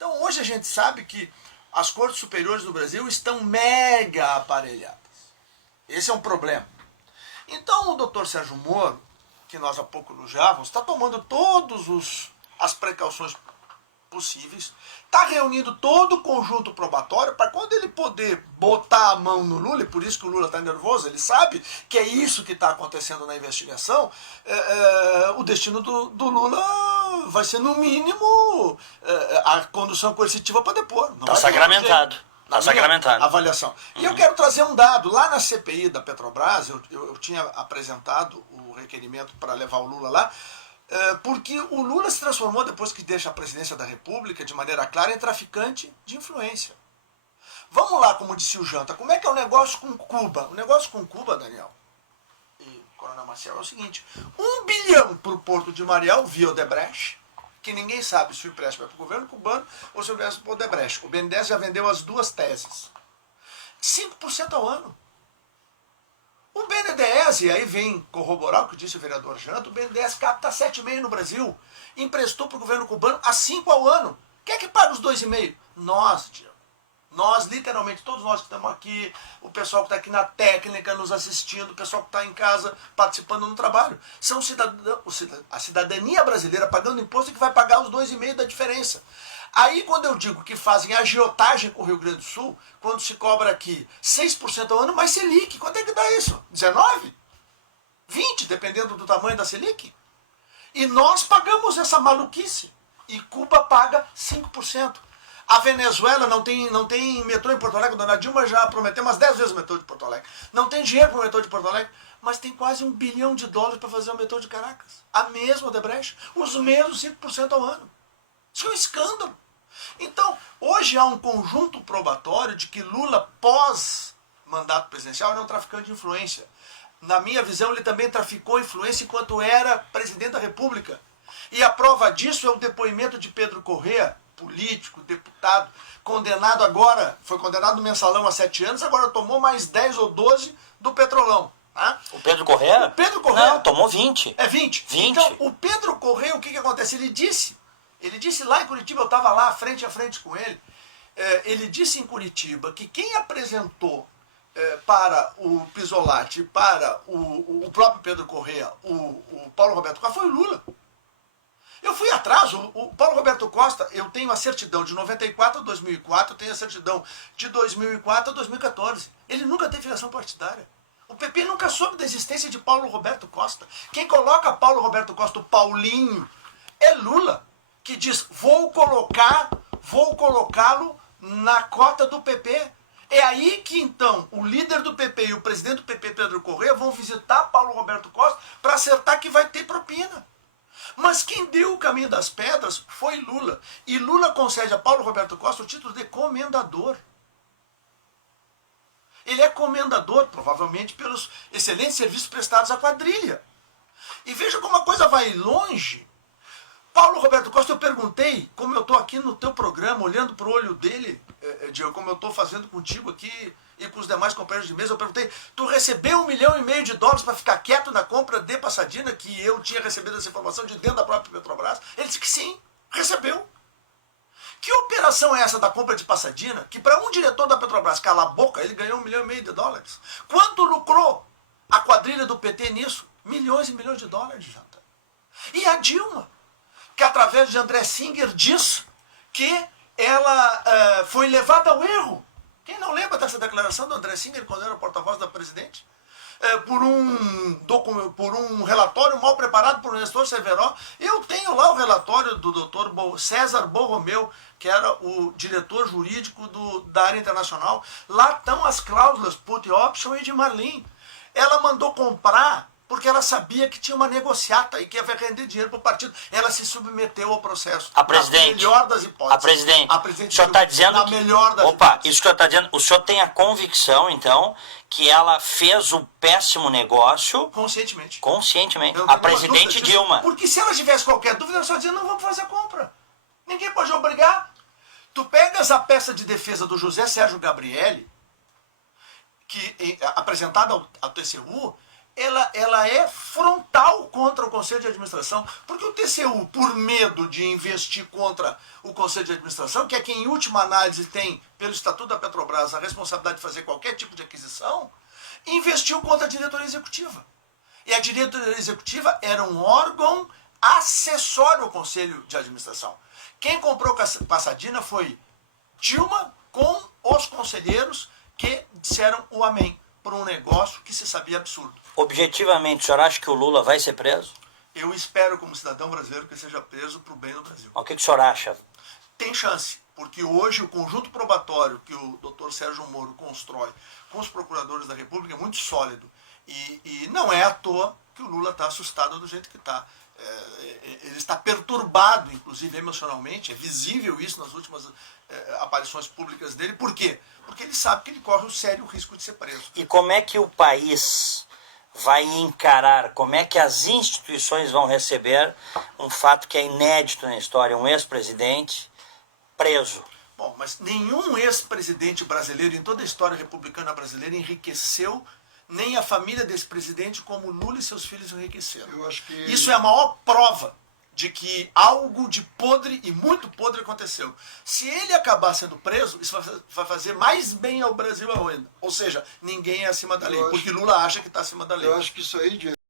Então hoje a gente sabe que as cortes superiores do Brasil estão mega aparelhadas. Esse é um problema. Então o doutor Sérgio Moro, que nós há pouco elogiávamos, está tomando todas as precauções possíveis, está reunindo todo o conjunto probatório para quando ele poder botar a mão no Lula, e por isso que o Lula está nervoso, ele sabe que é isso que está acontecendo na investigação, o destino do Lula vai ser, no mínimo, a condução coercitiva para depor. Está sacramentado. Está sacramentado. Avaliação. E eu quero trazer um dado. Lá na CPI da Petrobras, eu tinha apresentado o requerimento para levar o Lula lá, porque o Lula se transformou, depois que deixa a presidência da República, de maneira clara, em traficante de influência. Vamos lá, como disse o Janta, como é que é o negócio com Cuba? O negócio com Cuba, Daniel e Coronel Maciel, é o seguinte: 1 bilhão para o Porto de Mariel, via Odebrecht, que ninguém sabe se o empréstimo é para o governo cubano ou se o empréstimo é para o Odebrecht. O BNDES já vendeu as duas teses. 5% ao ano. O BNDES, e aí vem corroborar o que disse o vereador Janta, o BNDES capta 7,5 no Brasil, emprestou para o governo cubano a 5 ao ano. Quem é que paga os 2,5? Nós, Diego. Nós, literalmente, todos nós que estamos aqui, o pessoal que está aqui na técnica nos assistindo, o pessoal que está em casa participando no trabalho. São a cidadania brasileira pagando imposto que vai pagar os 2,5 da diferença. Aí, quando eu digo que fazem agiotagem com o Rio Grande do Sul, quando se cobra aqui 6% ao ano, mais Selic, quanto é que dá isso? 19? 20, dependendo do tamanho da Selic? E nós pagamos essa maluquice. E Cuba paga 5%. A Venezuela não tem metrô em Porto Alegre, a dona Dilma já prometeu umas 10 vezes o metrô de Porto Alegre. Não tem dinheiro para o metrô de Porto Alegre, mas tem quase $1 bilhão para fazer o metrô de Caracas. A mesma Odebrecht, os mesmos 5% ao ano. Isso é um escândalo. Então, hoje há um conjunto probatório de que Lula, pós-mandato presidencial, é um traficante de influência. Na minha visão, ele também traficou influência enquanto era presidente da República. E a prova disso é o depoimento de Pedro Corrêa, político, deputado, condenado agora, foi condenado no mensalão há 7 anos, agora tomou mais 10 ou 12 do Petrolão. Tá? O Pedro Corrêa? O Pedro Corrêa. Não, tomou 20. É 20? 20. Então, o Pedro Corrêa, o que acontece? Ele disse lá em Curitiba, eu estava lá frente a frente com ele, ele disse em Curitiba que quem apresentou para o Pisolati, para o próprio Pedro Corrêa, o Paulo Roberto Costa, foi o Lula. Eu fui atrás, o Paulo Roberto Costa, eu tenho a certidão de 94 a 2004, eu tenho a certidão de 2004 a 2014. Ele nunca teve filiação partidária. O PP nunca soube da existência de Paulo Roberto Costa. Quem coloca Paulo Roberto Costa, o Paulinho, é Lula, que diz, vou colocá-lo na cota do PP. É aí que, então, o líder do PP e o presidente do PP, Pedro Corrêa, vão visitar Paulo Roberto Costa para acertar que vai ter propina. Mas quem deu o caminho das pedras foi Lula. E Lula concede a Paulo Roberto Costa o título de comendador. Ele é comendador, provavelmente, pelos excelentes serviços prestados à quadrilha. E veja como a coisa vai longe. Paulo Roberto Costa, eu perguntei, como eu estou aqui no teu programa, olhando para o olho dele, Diego, como eu estou fazendo contigo aqui e com os demais companheiros de mesa, eu perguntei, tu recebeu $1,5 milhão para ficar quieto na compra de Passadina, que eu tinha recebido essa informação de dentro da própria Petrobras? Ele disse que sim, recebeu. Que operação é essa da compra de Passadina, que para um diretor da Petrobras calar a boca, ele ganhou $1,5 milhão? Quanto lucrou a quadrilha do PT nisso? Milhões e milhões de dólares, Janta. E a Dilma, que através de André Singer diz que ela foi levada ao erro. Quem não lembra dessa declaração do André Singer quando era porta-voz da presidente? Por um relatório mal preparado por Nestor Cerveró. Eu tenho lá o relatório do Dr. César Borromeu, que era o diretor jurídico da área internacional. Lá estão as cláusulas put option e de Marlin. Ela mandou comprar porque ela sabia que tinha uma negociata e que ia render dinheiro para o partido. Ela se submeteu ao processo. A presidente. Na melhor das hipóteses. A presidente. O senhor está dizendo na melhor das hipóteses. Isso que o senhor está dizendo, o senhor tem a convicção, então, que ela fez o péssimo negócio... Conscientemente. A presidente Dilma. Porque se ela tivesse qualquer dúvida, ela só dizia, não vamos fazer a compra. Ninguém pode obrigar. Tu pegas a peça de defesa do José Sérgio Gabrielli, que apresentada ao TCU, ela é frontal contra o Conselho de Administração, porque o TCU, por medo de investir contra o Conselho de Administração, que é quem em última análise tem, pelo Estatuto da Petrobras, a responsabilidade de fazer qualquer tipo de aquisição, investiu contra a diretoria executiva. E a diretoria executiva era um órgão acessório ao Conselho de Administração. Quem comprou Passadina foi Dilma com os conselheiros que disseram o amém por um negócio que se sabia absurdo. Objetivamente, o senhor acha que o Lula vai ser preso? Eu espero, como cidadão brasileiro, que ele seja preso para o bem do Brasil. O que o senhor acha? Tem chance, porque hoje o conjunto probatório que o doutor Sérgio Moro constrói com os procuradores da República é muito sólido. E não é à toa que o Lula está assustado do jeito que está. Ele está perturbado, inclusive emocionalmente, é visível isso nas últimas aparições públicas dele. Por quê? Porque ele sabe que ele corre o sério risco de ser preso. E como é que o país vai encarar, como é que as instituições vão receber um fato que é inédito na história, um ex-presidente preso? Bom, mas nenhum ex-presidente brasileiro em toda a história republicana brasileira enriqueceu nem a família desse presidente como Lula e seus filhos enriqueceram. Eu acho que... Isso é a maior prova de que algo de podre e muito podre aconteceu. Se ele acabar sendo preso, isso vai fazer mais bem ao Brasil ainda. Ou seja, ninguém é acima da lei, porque Lula acha que está acima da lei. Eu acho que isso aí,